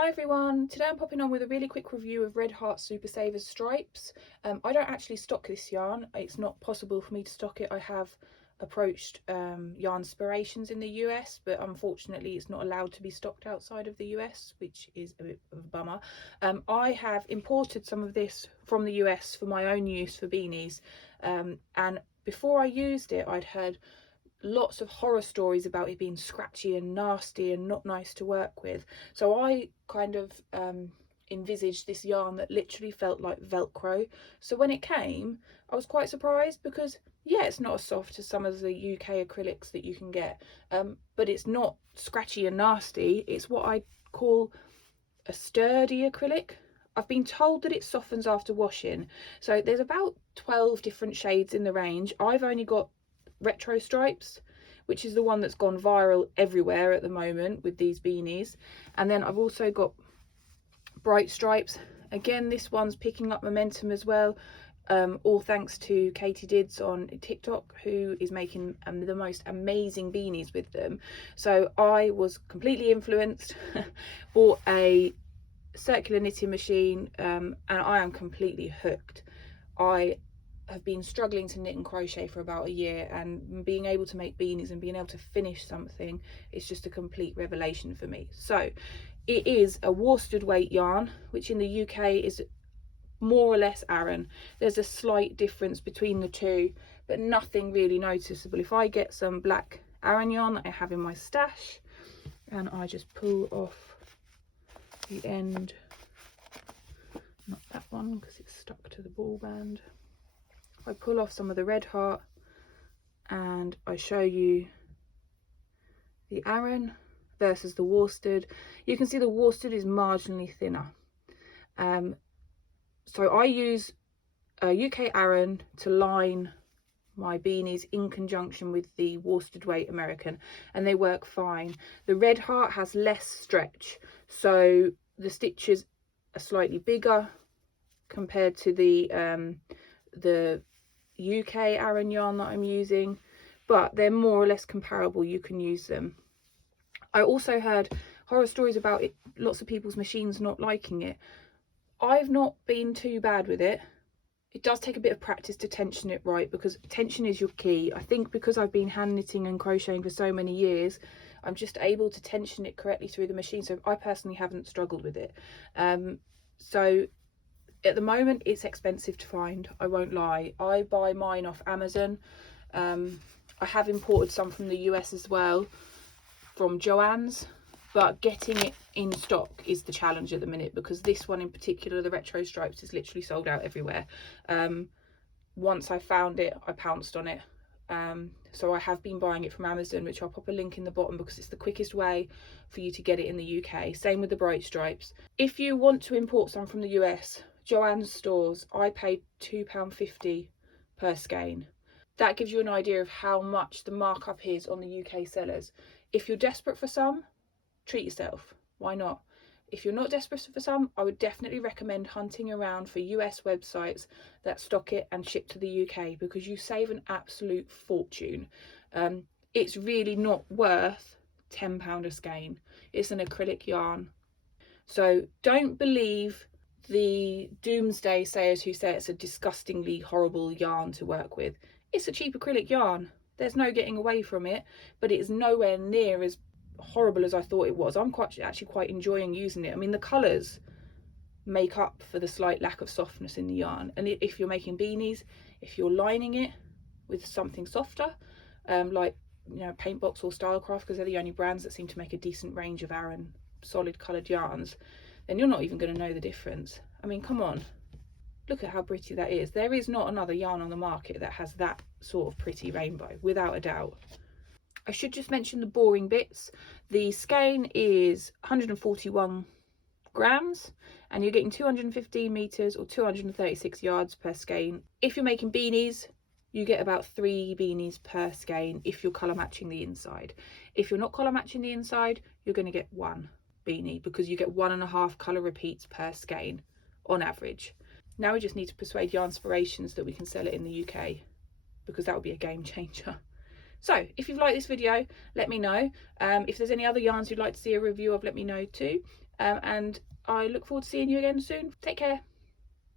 Hi everyone, today I'm popping on with a really quick review of Red Heart Super Savers stripes. I don't actually stock this yarn, it's not possible for me to stock it. I have approached Yarnspirations in the US, but unfortunately it's not allowed to be stocked outside of the US, which is a bit of a bummer. I have imported some of this from the US for my own use for beanies, and before I used it I'd heard lots of horror stories about it being scratchy and nasty and not nice to work with. So I kind of envisaged this yarn that literally felt like Velcro. So when it came, I was quite surprised because yeah, it's not as soft as some of the UK acrylics that you can get, but it's not scratchy and nasty. It's what I call a sturdy acrylic. I've been told that it softens after washing. So there's about 12 different shades in the range. I've only got retro stripes, which is the one that's gone viral everywhere at the moment with these beanies, and then I've also got bright stripes. Again, this one's picking up momentum as well, all thanks to Katie Dids on TikTok, who is making the most amazing beanies with them. So I was completely influenced, bought a circular knitting machine, and I am completely hooked. I have been struggling to knit and crochet for about a year, and being able to make beanies and being able to finish something is just a complete revelation for me. So it is a worsted weight yarn, which in the UK is more or less Aran. There's a slight difference between the two, but nothing really noticeable. If I get some black Aran yarn that I have in my stash and I just pull off the end, not that one because it's stuck to the ball band, I pull off some of the Red Heart and I show you the Aran versus the worsted. You can see the worsted is marginally thinner. So I use UK Aran to line my beanies in conjunction with the worsted weight American, and they work fine. The Red Heart has less stretch, so the stitches are slightly bigger compared to the UK Aran yarn that I'm using, but they're more or less comparable. You can use them. I also heard horror stories about it, lots of people's machines not liking it. I've not been too bad with it. It does take a bit of practice to tension it right, because tension is your key. I think because I've been hand knitting and crocheting for so many years, I'm just able to tension it correctly through the machine. So I personally haven't struggled with it. So at the moment it's expensive to find, I won't lie. I buy mine off Amazon. I have imported some from the US as well, from Joann's, but getting it in stock is the challenge at the minute, because this one in particular, the retro stripes, is literally sold out everywhere. Once I found it, I pounced on it. So I have been buying it from Amazon, which I'll pop a link in the bottom because it's the quickest way for you to get it in the UK. Same with the bright stripes. If you want to import some from the US, Joann's stores, I paid £2.50 per skein. That gives you an idea of how much the markup is on the UK sellers. If you're desperate for some, treat yourself. Why not? If you're not desperate for some, I would definitely recommend hunting around for US websites that stock it and ship to the UK, because you save an absolute fortune. It's really not worth £10 a skein. It's an acrylic yarn. So don't believe the doomsday sayers who say it's a disgustingly horrible yarn to work with. It's a cheap acrylic yarn. There's no getting away from it, but it's nowhere near as horrible as I thought it was. I'm actually quite enjoying using it. I mean, the colours make up for the slight lack of softness in the yarn, and if you're making beanies, if you're lining it with something softer, like, you know, Paintbox or Stylecraft, because they're the only brands that seem to make a decent range of Aran solid coloured yarns, then you're not even going to know the difference. I mean, come on, look at how pretty that is. There is not another yarn on the market that has that sort of pretty rainbow, without a doubt. I should just mention the boring bits. The skein is 141 grams and you're getting 215 meters or 236 yards per skein. If you're making beanies, you get about 3 beanies per skein if you're colour matching the inside. If you're not colour matching the inside, you're going to get 1 beanie, because you get 1.5 colour repeats per skein on average. Now we just need to persuade Yarnspirations that we can sell it in the UK, because that would be a game changer. So if you've liked this video, let me know. If there's any other yarns you'd like to see a review of, let me know too. and I look forward to seeing you again soon. Take care.